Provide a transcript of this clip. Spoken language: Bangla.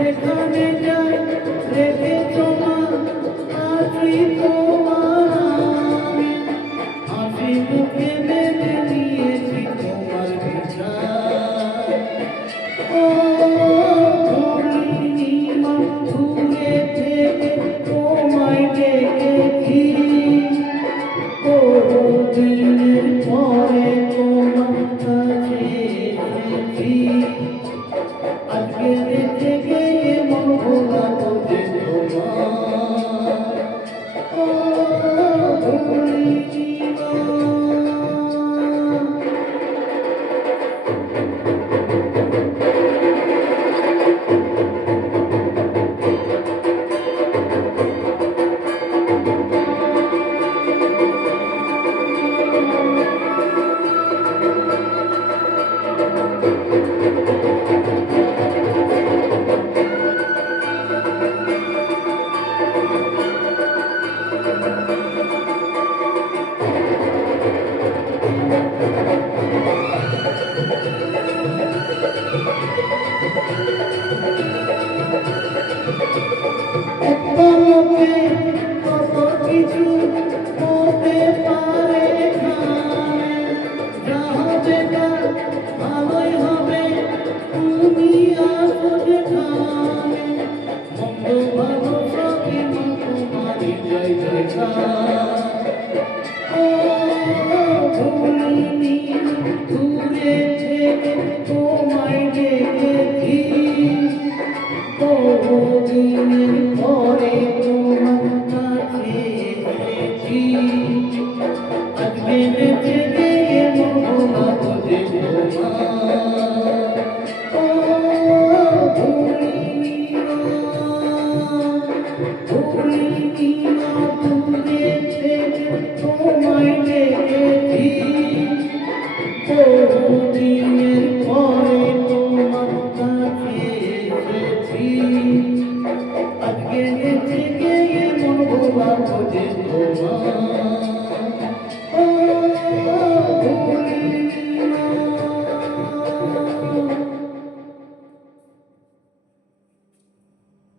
এখানে যাই রেখে তোমার একটা লোকে কত কিছু Yeah.